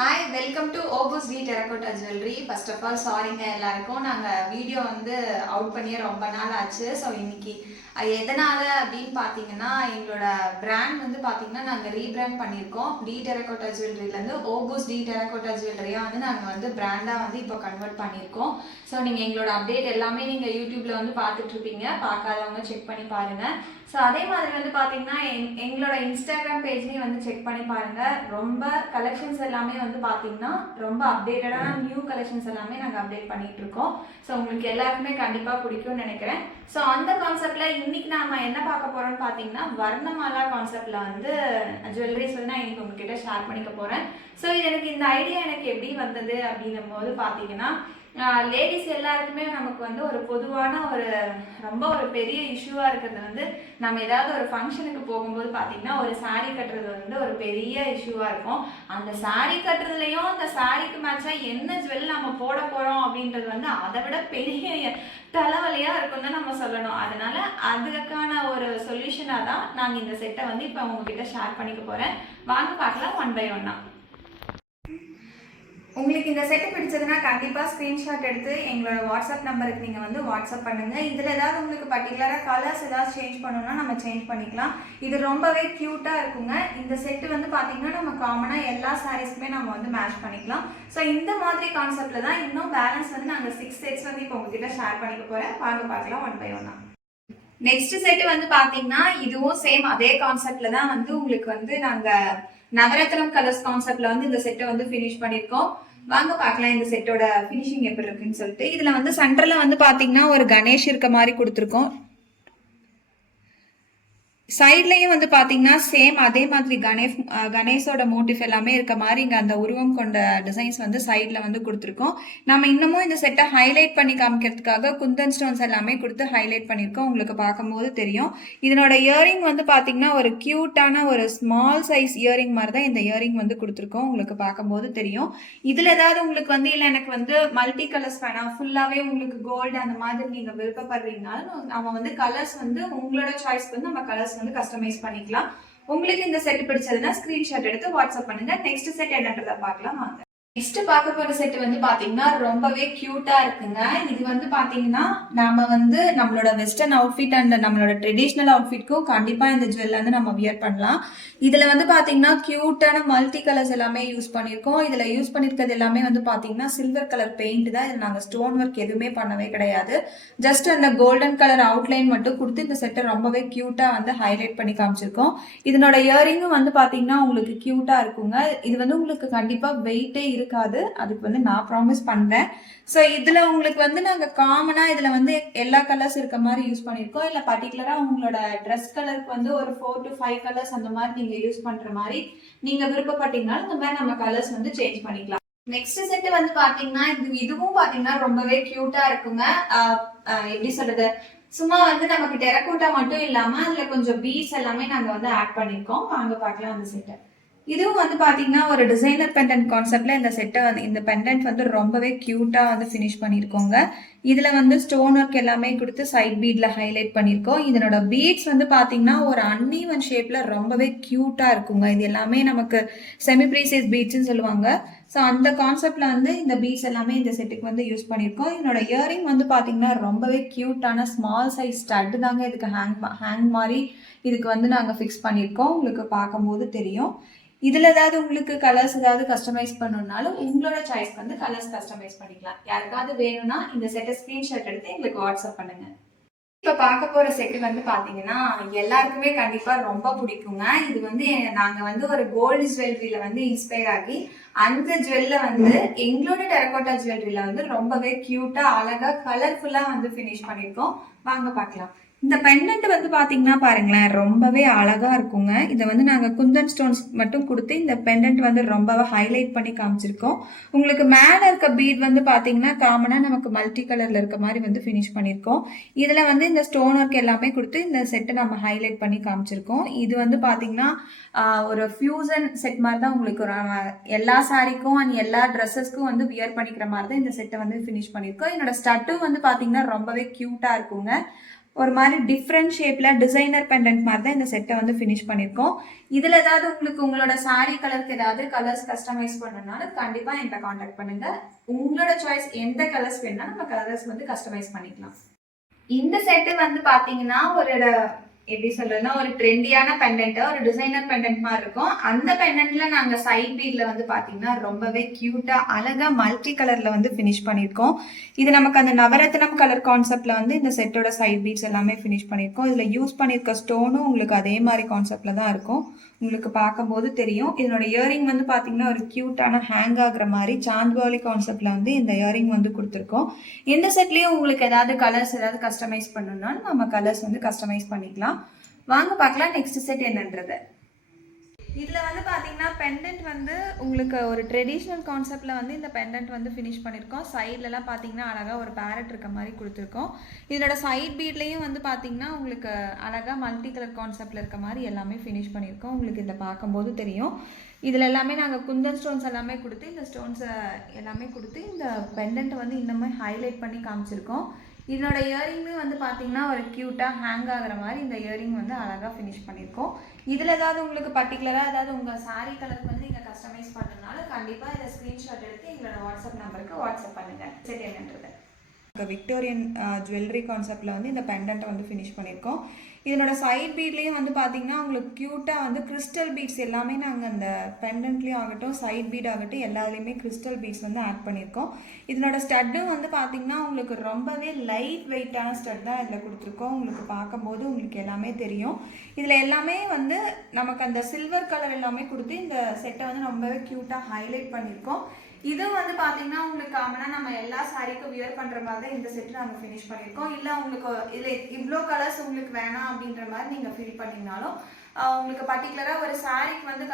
Hi, welcome to Opus the terracotta jewellery. First of all சாரிங்க எல்லாருக்கும். நாங்கள் video வந்து அவுட் பண்ணியே ரொம்ப நாள் ஆச்சு. ஸோ இன்னைக்கு எதனால் அப்படின்னு பார்த்தீங்கன்னா, எங்களோட பிராண்ட் வந்து பார்த்தீங்கன்னா நாங்கள் ரீபிராண்ட் பண்ணியிருக்கோம். டி டெரகோட்டா ஜுவல்லரியிலேருந்து ஓபூஸ் டி டெரகோட்டா ஜுவல்லரியாக வந்து நாங்கள் வந்து பிராண்டாக வந்து இப்போ கன்வெர்ட் பண்ணியிருக்கோம். ஸோ நீங்கள் எங்களோட அப்டேட் எல்லாமே நீங்கள் யூடியூப்பில் வந்து பார்த்துட்ருப்பீங்க. பார்க்காதவங்க செக் பண்ணி பாருங்கள். ஸோ அதே மாதிரி வந்து பார்த்தீங்கன்னா எங்களோட இன்ஸ்டாகிராம் பேஜ்லேயும் வந்து செக் பண்ணி பாருங்கள். ரொம்ப கலெக்ஷன்ஸ் எல்லாமே வந்து பார்த்தீங்கன்னா ரொம்ப அப்டேட்டடான நியூ கலெக்ஷன்ஸ் எல்லாமே நாங்கள் அப்டேட் பண்ணிட்டு இருக்கோம். ஸோ உங்களுக்கு எல்லாருக்குமே கண்டிப்பாக பிடிக்கும்னு நினைக்கிறேன். ஸோ அந்த கான்செப்டில் இன்னைக்கு நாம என்ன பார்க்க போகிறோம்னு பார்த்தீங்கன்னா, வர்ணமாலா கான்செப்டில் வந்து ஜுவல்லரிஸ் வந்து நான் இன்னைக்கு உங்ககிட்ட ஷேர் பண்ணிக்க போகிறேன். ஸோ எனக்கு இந்த ஐடியா எனக்கு எப்படி வந்தது அப்படின்னும் போது பார்த்தீங்கன்னா, லேடிஸ் எல்லாருக்குமே நமக்கு வந்து ஒரு பொதுவான ரொம்ப ஒரு பெரிய இஷ்யூவாக இருக்கிறது வந்து, நம்ம ஏதாவது ஒரு ஃபங்க்ஷனுக்கு போகும்போது பார்த்தீங்கன்னா ஒரு சாரீ கட்டுறது வந்து ஒரு பெரிய இஷ்யூவாக இருக்கும். அந்த சாரீ கட்டுறதுலையும் அந்த சாரீக்கு மேட்சாக என்ன ஜுவல் நம்ம போட போகிறோம் அப்படின்றது வந்து அதை விட பெரிய தலைவலியாக இருக்கும் தான் நம்ம சொல்லணும். அதனால அதுக்கான ஒரு சொல்யூஷனாக தான் நாங்கள் இந்த செட்டை வந்து இப்போ உங்ககிட்ட ஷேர் பண்ணிக்க போகிறேன். வாங்க பார்க்கலாம் ஒன் பை ஒன்னா. உங்களுக்கு இந்த செட்டு பிடிச்சதுன்னா கண்டிப்பாக ஸ்க்ரீன்ஷாட் எடுத்து எங்களோட வாட்ஸ்அப் நம்பருக்கு நீங்கள் வந்து வாட்ஸ்அப் பண்ணுங்கள். இதில் ஏதாவது உங்களுக்கு பர்டிகுலராக கலர்ஸ் ஏதாவது சேஞ்ச் பண்ணணும்னா நம்ம சேஞ்ச் பண்ணிக்கலாம். இது ரொம்பவே க்யூட்டாக இருக்குங்க. இந்த செட்டு வந்து பார்த்தீங்கன்னா நம்ம காமனாக எல்லா சாரீஸ்க்குமே நம்ம வந்து மேட்ச் பண்ணிக்கலாம். ஸோ இந்த மாதிரி கான்செப்டில் தான் இன்னும் பேலன்ஸ் வந்து நாங்கள் 6 செட்ஸ் வந்து இப்போ உங்ககிட்ட ஷேர் பண்ணிக்க போகிறேன். வாங்க பார்க்கலாம் ஒன் பை ஒன்னா. நெக்ஸ்ட் செட்டு வந்து பார்த்தீங்கன்னா இதுவும் சேம் அதே கான்செப்டில் தான் வந்து உங்களுக்கு வந்து நாங்கள் நவரத்னம் கலர்ஸ் கான்செப்ட்ல வந்து இந்த செட்டை வந்து ஃபினிஷ் பண்ணியிருக்கோம். வாங்க பார்க்கலாம் இந்த செட்டோட ஃபினிஷிங் எப்படி இருக்குன்னு சொல்லிட்டு. இதுல வந்து சென்டர்ல வந்து பாத்தீங்கன்னா ஒரு கணேஷ் இருக்க மாதிரி கொடுத்துருக்கோம். சைட்லயும் வந்து பாத்தீங்கன்னா சேம் அதே மாதிரி கணேஷோட மோட்டிவ் எல்லாமே இருக்க மாதிரி இங்க அந்த உருவம் கொண்ட டிசைன்ஸ் வந்து சைட்ல வந்து கொடுத்துருக்கோம். நம்ம இன்னமும் இந்த செட்டை ஹைலைட் பண்ணி காமிக்கிறதுக்காக குந்தன் ஸ்டோன்ஸ் எல்லாமே கொடுத்து ஹைலைட் பண்ணியிருக்கோம். உங்களுக்கு பார்க்கும்போது தெரியும். இதனோட இயரிங் வந்து பாத்தீங்கன்னா ஒரு கியூட்டான ஒரு ஸ்மால் சைஸ் இயரிங் மாதிரி தான் இந்த இயரிங் வந்து கொடுத்துருக்கோம். உங்களுக்கு பார்க்கும்போது தெரியும். இதுல ஏதாவது உங்களுக்கு வந்து இல்லை எனக்கு வந்து மல்டி கலர்ஸ் வேணாம், ஃபுல்லாவே உங்களுக்கு கோல்டு அந்த மாதிரி நீங்க விருப்பப்படுறீங்கனாலும் நம்ம வந்து கலர்ஸ் வந்து உங்களோட சாய்ஸ்க்கு வந்து நம்ம கலர்ஸ் வந்து கஸ்டமைஸ் பண்ணிக்கலாம். உங்களுக்கு இந்த செட் பிடிச்சதுன்னா ஸ்கிரீன்ஷாட் எடுத்து வாட்ஸ்அப் பண்ணுங்க. நெக்ஸ்ட் செட் என்னன்றதை பார்க்கலாம் வாங்க. நெக்ஸ்ட் பார்க்க போற செட் வந்து பாத்தீங்கன்னா ரொம்பவே கியூட்டா இருக்குங்க. இது வந்து பாத்தீங்கன்னா நாம வந்து நம்மளோட வெஸ்டர்ன் அவுட்ஃபிட் அண்ட் நம்மளோட ட்ரெடிஷ்னல் அவுட்ஃபிட்க்கும் கண்டிப்பா இந்த ஜுவல் வந்து நம்ம வியர் பண்ணலாம். இதுல வந்து பாத்தீங்கன்னா கியூட்டான மல்டி கலர்ஸ் எல்லாமே யூஸ் பண்ணிருக்கோம். இதுல யூஸ் பண்ணிருக்கிறது எல்லாமே வந்து பாத்தீங்கன்னா சில்வர் கலர் பெயிண்ட் தான். இதுல நாங்க ஸ்டோன் ஒர்க் எதுவுமே பண்ணவே கிடையாது. ஜஸ்ட் அந்த கோல்டன் கலர் அவுட்லைன் மட்டும் கொடுத்து இந்த செட்டை ரொம்பவே கியூட்டா வந்து ஹைலைட் பண்ணி காமிச்சிருக்கோம். இதனோட இயரிங்கும் வந்து பாத்தீங்கன்னா உங்களுக்கு கியூட்டா இருக்குங்க. இது வந்து உங்களுக்கு கண்டிப்பா வெயிட்டே இருக்காது. அதுக்கு வந்து நான் ப்ராமிஸ் பண்றேன். ஸோ இதுல உங்களுக்கு வந்து நாங்க காமனா இதுல வந்து எல்லா கலர்ஸ் இருக்க மாதிரி யூஸ் பண்ணிருக்கோம். இல்ல பர்டிகுலரா உங்களோட ட்ரெஸ் கலருக்கு வந்து ஒரு 4 to 5 கலர்ஸ் அந்த மாதிரி நீங்க யூஸ் பண்ற மாதிரி நீங்க விருப்பப்பட்டீங்கன்னாலும் இந்த மாதிரி நம்ம கலர்ஸ் வந்து சேஞ்ச் பண்ணிக்கலாம். நெக்ஸ்ட் செட் வந்து பாத்தீங்கன்னா இதுவும் பாத்தீங்கன்னா ரொம்பவே கியூட்டா இருக்குங்க. எப்படி சொல்றது, சும்மா வந்து நமக்கு டெரகோட்டா மட்டும் இல்லாம அதுல கொஞ்சம் பீட்ஸ் எல்லாமே நாங்க வந்து ஆட் பண்ணிருக்கோம். வாங்க பார்க்கலாம் அந்த செட்டை. இதுவும் வந்து பாத்தீங்கன்னா ஒரு டிசைனர் பெண்டன்ட் கான்செப்ட்ல இந்த செட்டை வந்து இந்த பெண்டன்ட் வந்து ரொம்பவே கியூட்டா வந்து ஃபினிஷ் பண்ணிருக்கோங்க. இதுல வந்து ஸ்டோன் ஒர்க் எல்லாமே கொடுத்து சைட் பீட்ல ஹைலைட் பண்ணிருக்கோம். இதனோட பீட்ஸ் வந்து பாத்தீங்கன்னா ஒரு அன்ஈவன் ஷேப்ல ரொம்பவே கியூட்டா இருக்குங்க. இது எல்லாமே நமக்கு செமி ப்ரீசியஸ் பீட்ஸ்ன்னு சொல்லுவாங்க. ஸோ அந்த கான்செப்ட்ல வந்து இந்த பீட்ஸ் எல்லாமே இந்த செட்டுக்கு வந்து யூஸ் பண்ணியிருக்கோம். இதனோட இயரிங் வந்து பாத்தீங்கன்னா ரொம்பவே கியூட்டான ஸ்மால் சைஸ் ஸ்டட் தாங்க இதுக்கு ஹேங் மாதிரி இதுக்கு வந்து நாங்கள் ஃபிக்ஸ் பண்ணியிருக்கோம். உங்களுக்கு பார்க்கும்போது தெரியும். இதுல ஏதாவது உங்களுக்கு கலர்ஸ் ஏதாவது கஸ்டமைஸ் பண்ணணும்னாலும் உங்களோட சாய்ஸ்க்கு வந்து கலர்ஸ் கஸ்டமைஸ் பண்ணிக்கலாம். யாருக்காவது வேணும்னா இந்த செட்டை ஸ்கிரீன்ஷாட் எடுத்து எங்களுக்கு வாட்ஸ்அப் பண்ணுங்க. இப்ப பார்க்க போற செட் வந்து பாத்தீங்கன்னா எல்லாருக்குமே கண்டிப்பா ரொம்ப பிடிக்குங்க. இது வந்து நாங்க வந்து ஒரு கோல்டு ஜுவல்லரியில வந்து இன்ஸ்பயர் ஆகி அந்த ஜுவல்ல வந்து எங்களோட டெரகோட்டா ஜுவல்லரியில வந்து ரொம்பவே கியூட்டா அழகா கலர்ஃபுல்லா வந்து ஃபினிஷ் பண்ணிருக்கோம். வாங்க பார்க்கலாம். இந்த பெண்டன்ட் வந்து பாத்தீங்கன்னா பாருங்களேன் ரொம்பவே அழகா இருக்குங்க. இதை வந்து நாங்க குந்தன் ஸ்டோன்ஸ் மட்டும் கொடுத்து இந்த பெண்டன்ட் வந்து ரொம்பவே ஹைலைட் பண்ணி காமிச்சிருக்கோம். உங்களுக்கு மேல இருக்க பீட் வந்து பாத்தீங்கன்னா காமனா நமக்கு மல்டி கலர்ல இருக்க மாதிரி வந்து ஃபினிஷ் பண்ணிருக்கோம். இதுல வந்து இந்த ஸ்டோன் ஒர்க் எல்லாமே கொடுத்து இந்த செட்டை நம்ம ஹைலைட் பண்ணி காமிச்சிருக்கோம். இது வந்து பாத்தீங்கன்னா ஒரு ஃபியூசன் செட் மாதிரி தான் உங்களுக்கு ஒரு எல்லா சாரிக்கும் அண்ட் எல்லா ட்ரெஸ்ஸஸ்க்கும் வந்து வியர் பண்ணிக்கிற மாதிரி தான் இந்த செட்டை வந்து ஃபினிஷ் பண்ணிருக்கோம். என்னோட ஸ்டட்டும் வந்து பாத்தீங்கன்னா ரொம்பவே கியூட்டா இருக்குங்க. ஒரு மாதிரி டிஃப்ரெண்ட் ஷேப்பில் டிசைனர் பெண்டன்ட் மாதிரி தான் இந்த செட்டை வந்து ஃபினிஷ் பண்ணியிருக்கோம். இதில் ஏதாவது உங்களுக்கு உங்களோட சாரீ கலருக்கு ஏதாவது கலர்ஸ் கஸ்டமைஸ் பண்ணனாலும் கண்டிப்பாக என்கிட்ட காண்டாக்ட் பண்ணுங்கள். உங்களோட சாய்ஸ் எந்த கலர்ஸ் வேணும்னா நம்ம கலர்ஸ் வந்து கஸ்டமைஸ் பண்ணிக்கலாம். இந்த செட்டு வந்து பார்த்தீங்கன்னா ஒரு எப்படி சொல்றதுன்னா ஒரு ட்ரெண்டியான பெண்டன்ட், ஒரு டிசைனர் பெண்டன்ட் மாதிரி இருக்கும். அந்த பெண்டன்ட்ல நாங்க சைட் பீட்ல வந்து பாத்தீங்கன்னா ரொம்பவே கியூட்டா அழகா மல்டி கலர்ல வந்து ஃபினிஷ் பண்ணியிருக்கோம். இது நமக்கு அந்த நவரத்னம் கலர் கான்செப்ட்ல வந்து இந்த செட்டோட சைட் பீட்ஸ் எல்லாமே ஃபினிஷ் பண்ணியிருக்கோம். இதுல யூஸ் பண்ணியிருக்க ஸ்டோனும் உங்களுக்கு அதே மாதிரி கான்செப்ட்ல தான் இருக்கும். உங்களுக்கு பார்க்கும்போது தெரியும். இதனோட இயரிங் வந்து பாத்தீங்கன்னா ஒரு கியூட்டான ஹேங் ஆகுற மாதிரி சாந்த்வாலி கான்செப்ட்ல வந்து இந்த இயரிங் வந்து கொடுத்துருக்கோம். இந்த செட்லயும் உங்களுக்கு ஏதாவது கலர்ஸ் ஏதாவது கஸ்டமைஸ் பண்ணணும்னாலும் நம்ம கலர்ஸ் வந்து கஸ்டமைஸ் பண்ணிக்கலாம். வாங்க பார்க்கலாம் நெக்ஸ்ட் செட் என்னன்றது. இதில் வந்து பார்த்தீங்கன்னா பெண்டன்ட் வந்து உங்களுக்கு ஒரு ட்ரெடிஷ்னல் கான்செப்டில் வந்து இந்த பெண்டன்ட் வந்து ஃபினிஷ் பண்ணியிருக்கோம். சைட்லலாம் பார்த்தீங்கன்னா அழகாக ஒரு பேரட் இருக்க மாதிரி கொடுத்துருக்கோம். இதனோட சைட் பீட்லேயும் வந்து பார்த்தீங்கன்னா உங்களுக்கு அழகாக மல்டி கலர் கான்செப்டில் இருக்க மாதிரி எல்லாமே ஃபினிஷ் பண்ணியிருக்கோம். உங்களுக்கு இதில் பார்க்கும்போது தெரியும். இதில் எல்லாமே நாங்கள் குந்தன் ஸ்டோன்ஸ் எல்லாமே கொடுத்து இந்த ஸ்டோன்ஸை எல்லாமே கொடுத்து இந்த பெண்டன்ட்டை வந்து இன்னுமே ஹைலைட் பண்ணி காமிச்சிருக்கோம். இதனோட இயரிங்மே வந்து பார்த்தீங்கன்னா ஒரு க்யூட்டாக ஹேங் ஆகிற மாதிரி இந்த இயரிங் வந்து அழகாக ஃபினிஷ் பண்ணியிருக்கோம். இதில் ஏதாவது உங்களுக்கு பர்டிகுலராக ஏதாவது உங்கள் சாரீ கலருக்கு வந்து நீங்கள் கஸ்டமைஸ் பண்ணுறதுனால கண்டிப்பாக இதை ஸ்க்ரீன்ஷாட் எடுத்து எங்களோட வாட்ஸ்அப் நம்பருக்கு வாட்ஸ்அப் பண்ணுங்கள். சரி என்னன்றது விக்டோரியன் ஜுவல்லரி கான்செப்டில் வந்து இந்த பெண்டன்ட்டை வந்து ஃபினிஷ் பண்ணியிருக்கோம். இதனோட சைட் பீட்லேயும் வந்து பார்த்தீங்கன்னா உங்களுக்கு க்யூட்டாக வந்து கிறிஸ்டல் பீட்ஸ் எல்லாமே நாங்கள் அந்த பெண்டன்ட்லேயும் ஆகட்டும் சைட் பீட் ஆகட்டும் எல்லாத்துலேயுமே கிறிஸ்டல் பீட்ஸ் வந்து ஆட் பண்ணியிருக்கோம். இதனோட ஸ்டட்டும் வந்து பார்த்தீங்கன்னா உங்களுக்கு ரொம்பவே லைட் வெயிட்டான ஸ்டட் தான் இதில் கொடுத்துருக்கோம். உங்களுக்கு பார்க்கும்போது உங்களுக்கு எல்லாமே தெரியும். இதில் எல்லாமே வந்து நமக்கு அந்த சில்வர் கலர் எல்லாமே கொடுத்து இந்த செட்டை வந்து ரொம்பவே க்யூட்டாக ஹைலைட் பண்ணியிருக்கோம். இது வந்து பார்த்தீங்கன்னா உங்களுக்கு காமனாக நம்ம எல்லா சாரீக்கும் வியர் பண்ணுற மாதிரி தான் இந்த செட்டு நாங்கள் ஃபினிஷ் பண்ணியிருக்கோம். இல்லை உங்களுக்கு இதில் இவ்வளோ கலர்ஸ் உங்களுக்கு வேணாம் அப்படின்ற மாதிரி நீங்கள் ஃபீல் பண்ணிங்கனாலும் உங்களுக்கு பர்டிகுலராக ஒரு சாரீக்கு வந்து